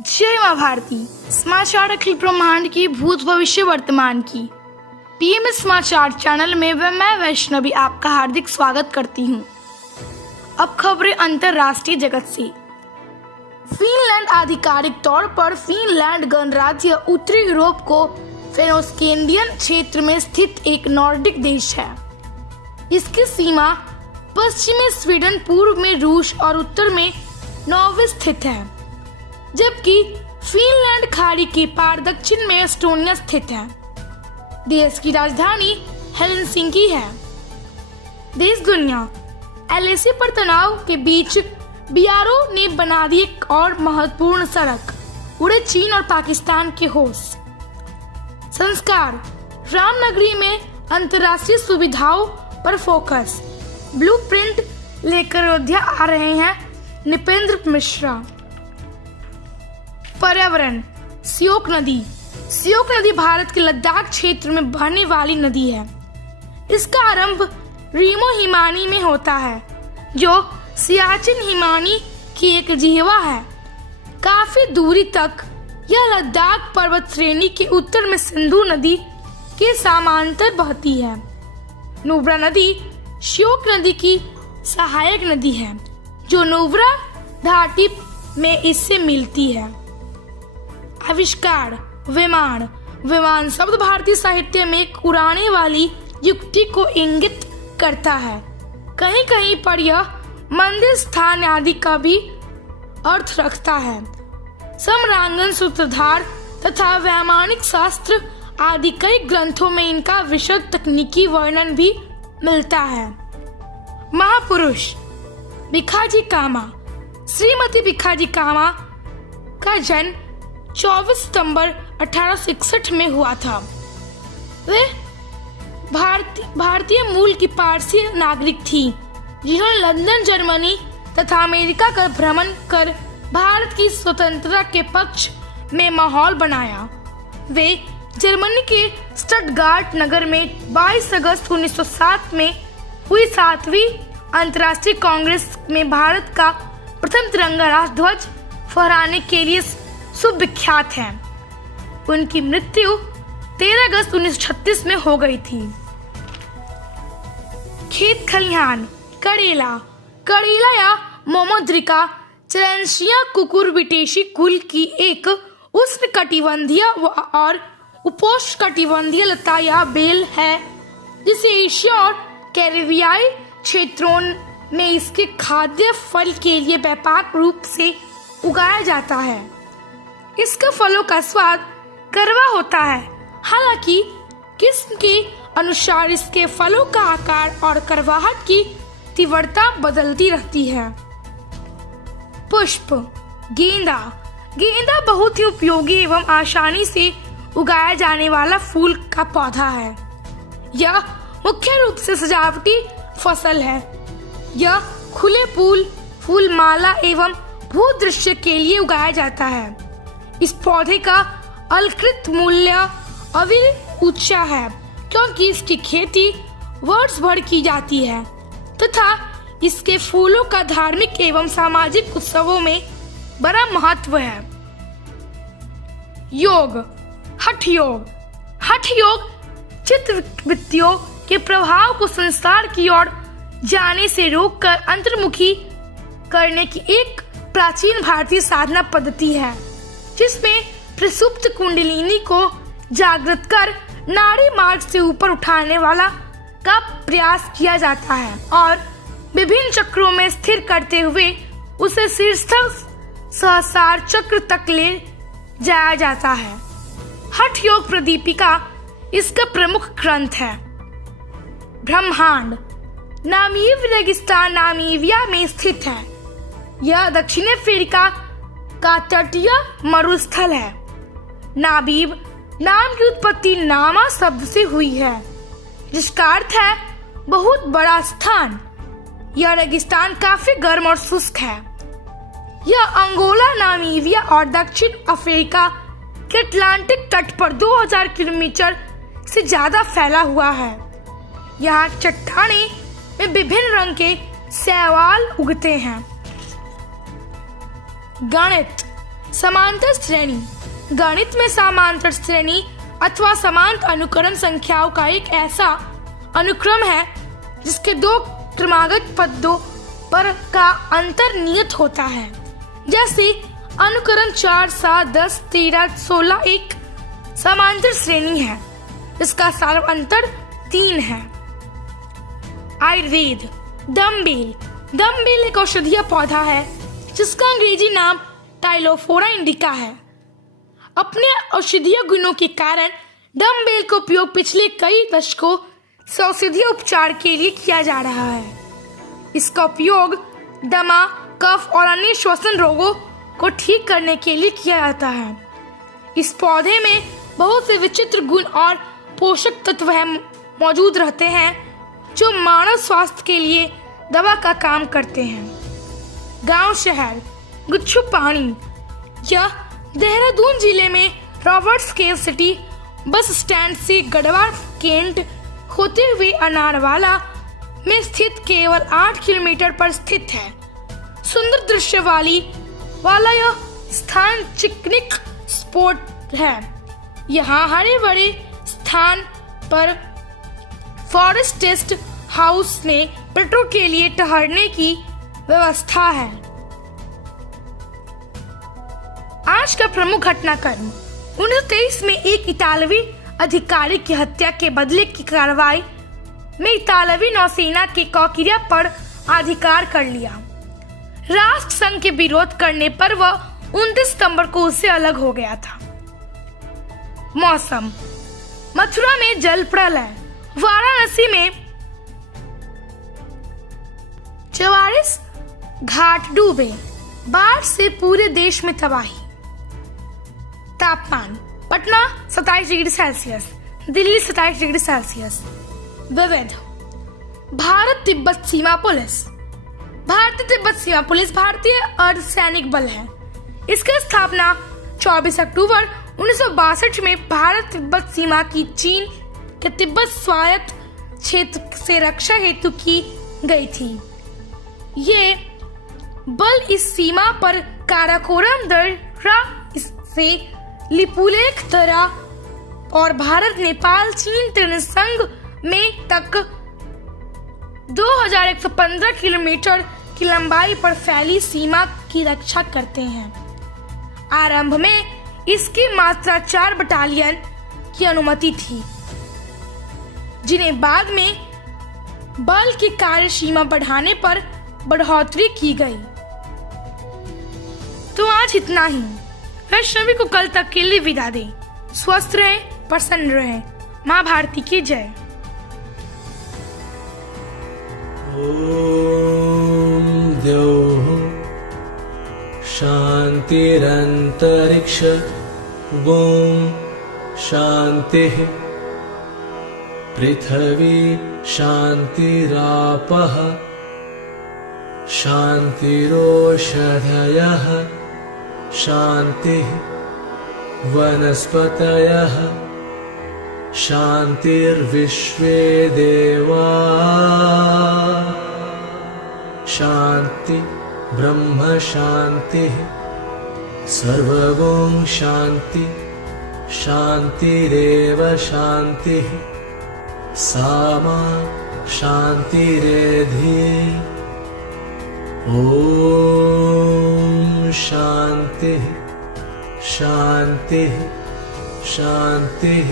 जय माँ भारती। समाचार अखिल ब्रह्मांड की, भूत भविष्य वर्तमान की। पीएम समाचार चैनल में मैं वैष्णवी आपका हार्दिक स्वागत करती हूँ। अब खबरें अंतर्राष्ट्रीय जगत से। फिनलैंड आधिकारिक तौर पर फिनलैंड गणराज्य उत्तरी यूरोप को फेनोस्कैंडियन क्षेत्र में स्थित एक नॉर्डिक देश है। इसकी सीमा पश्चिम में स्वीडन, पूर्व में रूस और उत्तर में नॉर्वे स्थित है, जबकि फिनलैंड खाड़ी के पार दक्षिण में एस्टोनिया स्थित है। देश की राजधानी हेलसिंकी है। देश दुनिया। एलएसी पर तनाव के बीच बीआरओ ने बना दी एक और महत्वपूर्ण सड़क, उड़े चीन और पाकिस्तान के होश। संस्कार। रामनगरी में अंतर्राष्ट्रीय सुविधाओं पर फोकस। ब्लूप्रिंट लेकर अयोध्या आ रहे हैं नृपेंद्र मिश्रा। पर्यावरण। श्योक नदी। श्योक नदी भारत के लद्दाख क्षेत्र में बहने वाली नदी है। इसका आरंभ रीमो हिमानी में होता है, जो सियाचिन हिमानी की एक जिह्वा है। काफी दूरी तक यह लद्दाख पर्वत श्रेणी के उत्तर में सिंधु नदी के समांतर बहती है। नुब्रा नदी श्योक नदी की सहायक नदी है, जो नुब्रा घाटी में इससे मिलती है। आविष्कार। विमान। विमान शब्द भारतीय साहित्य में एक उड़ाने वाली युक्ति को इंगित करता है। कहीं कहीं पर यह मंदिर, स्थान आदि का भी अर्थ रखता है। समरांगन, सूत्रधार तथा वैमानिक शास्त्र आदि कई ग्रंथों में इनका विशद तकनीकी वर्णन भी मिलता है। महापुरुष। भिखाजी कामा। श्रीमती भिखाजी कामा का जन्म 24 सितंबर 1861 में हुआ था। वे भारतीय मूल की पारसी नागरिक थी, जिन्होंने लंदन, जर्मनी तथा अमेरिका का भ्रमण कर भारत की स्वतंत्रता के पक्ष में माहौल बनाया। वे जर्मनी के स्टटगार्ट नगर में 22 अगस्त 1907 में हुई 7वीं अंतर्राष्ट्रीय कांग्रेस में भारत का प्रथम तिरंगा राष्ट्र ध्वज फहराने के लिए सुविख्यात हैं। उनकी मृत्यु 13 अगस्त 1936 में हो गई थी। खेत खलिहान। करेला। करेला या मोमोद्रिका चैलेंसिया कुकुरबिटेसी कुल की एक उष्णकटिबंधीय और उपोष्णकटिबंधीय लता या बेल है, जिसे एशिया और कैरिबियाई क्षेत्रों में इसके खाद्य फल के लिए व्यापक रूप से उगाया जाता है। इसके फलों का स्वाद कड़वा होता है। हालांकि किस्म के अनुसार इसके फलों का आकार और कड़वाहट की तीव्रता बदलती रहती है। पुष्प। गेंदा। गेंदा बहुत ही उपयोगी एवं आसानी से उगाया जाने वाला फूल का पौधा है। यह मुख्य रूप से सजावटी फसल है। यह खुले फूल माला एवं भूदृश्य के लिए उगाया जाता है। इस पौधे का अलकृत मूल्य अभी ऊंचा है, क्योंकि इसकी खेती वर्ष भर की जाती है तथा इसके फूलों का धार्मिक एवं सामाजिक उत्सवों में बड़ा महत्व है। योग। हठ योग। हठ योग चित्तवृत्तियों के प्रभाव को संसार की ओर जाने से रोककर अंतर्मुखी करने की एक प्राचीन भारतीय साधना पद्धति है, जिसमें प्रसुप्त कुंडलिनी को जागृत कर नाड़ी मार्ग से ऊपर उठाने वाला का प्रयास किया जाता है और विभिन्न चक्रों में स्थिर करते हुए उसे शीर्षस्थ सहस्रार चक्र तक ले जाया जाता है। हठ योग प्रदीपिका इसका प्रमुख ग्रंथ है। ब्रह्मांड। नामीब रेगिस्तान नामीबिया में स्थित है। यह दक्षिण अफ्रीका का तटीय मरुस्थल है। नाबीब नाम की उत्पत्ति नामा शब्द से हुई है, जिसका अर्थ है बहुत बड़ा स्थान। यह रेगिस्तान काफी गर्म और शुष्क है। यह अंगोला, नामीबिया और दक्षिण अफ्रीका के अटलांटिक तट पर 2000 किलोमीटर से ज्यादा फैला हुआ है। यहाँ चट्टानें में विभिन्न रंग के शैवाल उगते हैं। गणित। समांतर श्रेणी गणित में समांतर श्रेणी अथवा समांतर अनुक्रम संख्याओं का एक ऐसा अनुक्रम है जिसके दो क्रमागत पदों पर का अंतर नियत होता है। जैसे अनुक्रम 4, 7, 10, 13, 16 एक समांतर श्रेणी है इसका सार अंतर 3 है। आयुर्वेद डम्बेल एक औषधीय पौधा है जिसका अंग्रेजी नाम टाइलोफोरा इंडिका है। अपने औषधीय गुणों के कारण डम्बेल का उपयोग पिछले कई दशकों से औषधीय उपचार के लिए किया जा रहा है। इसका उपयोग दमा, कफ और अन्य श्वसन रोगों को ठीक करने के लिए किया जाता है। इस पौधे में बहुत से विचित्र गुण और पोषक तत्व मौजूद रहते हैं जो मानव स्वास्थ्य के लिए दवा का काम करते हैं। गांव शहर गुच्छू पानी यह देहरादून जिले में रॉबर्ट्स केव सिटी बस स्टैंड से गढ़वा केंट होते हुए अनारवाला में स्थित केवल 8 किलोमीटर पर स्थित है। सुंदर दृश्य वाला यह स्थान पिकनिक स्पॉट है। यहाँ हरे भरे स्थान पर फॉरेस्ट टेस्ट हाउस में पर्यटकों के लिए ठहरने की व्यवस्था है। आज का प्रमुख घटनाक्रम 1923 में एक इतालवी अधिकारी की हत्या के बदले की कार्रवाई में इतालवी नौसेना के कौकिया पर अधिकार कर लिया। राष्ट्र संघ के विरोध करने पर वह 29 सितंबर को उससे अलग हो गया था। मौसम मथुरा में जल प्रलय, वाराणसी में 44 घाट डूबे, बाढ़ से पूरे देश में तबाही। तापमान Patna 27 degree Celsius, Delhi 27 degree Celsius. विविध भारत तिब्बत सीमा पुलिस भारतीय अर्धसैनिक बल है। इसकी स्थापना 24 अक्टूबर 1962 में भारत तिब्बत सीमा की चीन के तिब्बत स्वायत्त क्षेत्र से रक्षा हेतु की गई थी। ये बल इस सीमा पर काराकोरम दर्रा से लिपुलेख दर्रा और भारत नेपाल चीन त्रिसंग में तक 2115 किलोमीटर की लंबाई पर फैली सीमा की रक्षा करते हैं। आरंभ में इसकी मात्रा 4 बटालियन की अनुमति थी, जिन्हें बाद में बल की कार्य सीमा बढ़ाने पर बढ़ोतरी की गई। तो आज इतना ही। वैष्णवी को कल तक के लिए विदा दें। स्वस्थ रहें, प्रसन्न रहें। माँ भारती की जय। ओम द्यौः शान्तिरन्तरिक्ष ओम शान्तिः पृथ्वी शान्तिरापः शान्तिरोषधयः शान्तिः वनस्पतयः शान्तिर्विश्वे देवा शान्ति ब्रह्म शान्तिः सर्वगुण शान्ति शान्तिरेव शान्तिः सामा शान्तिरेधि ओम शान्तिः शान्तिः शान्तिः।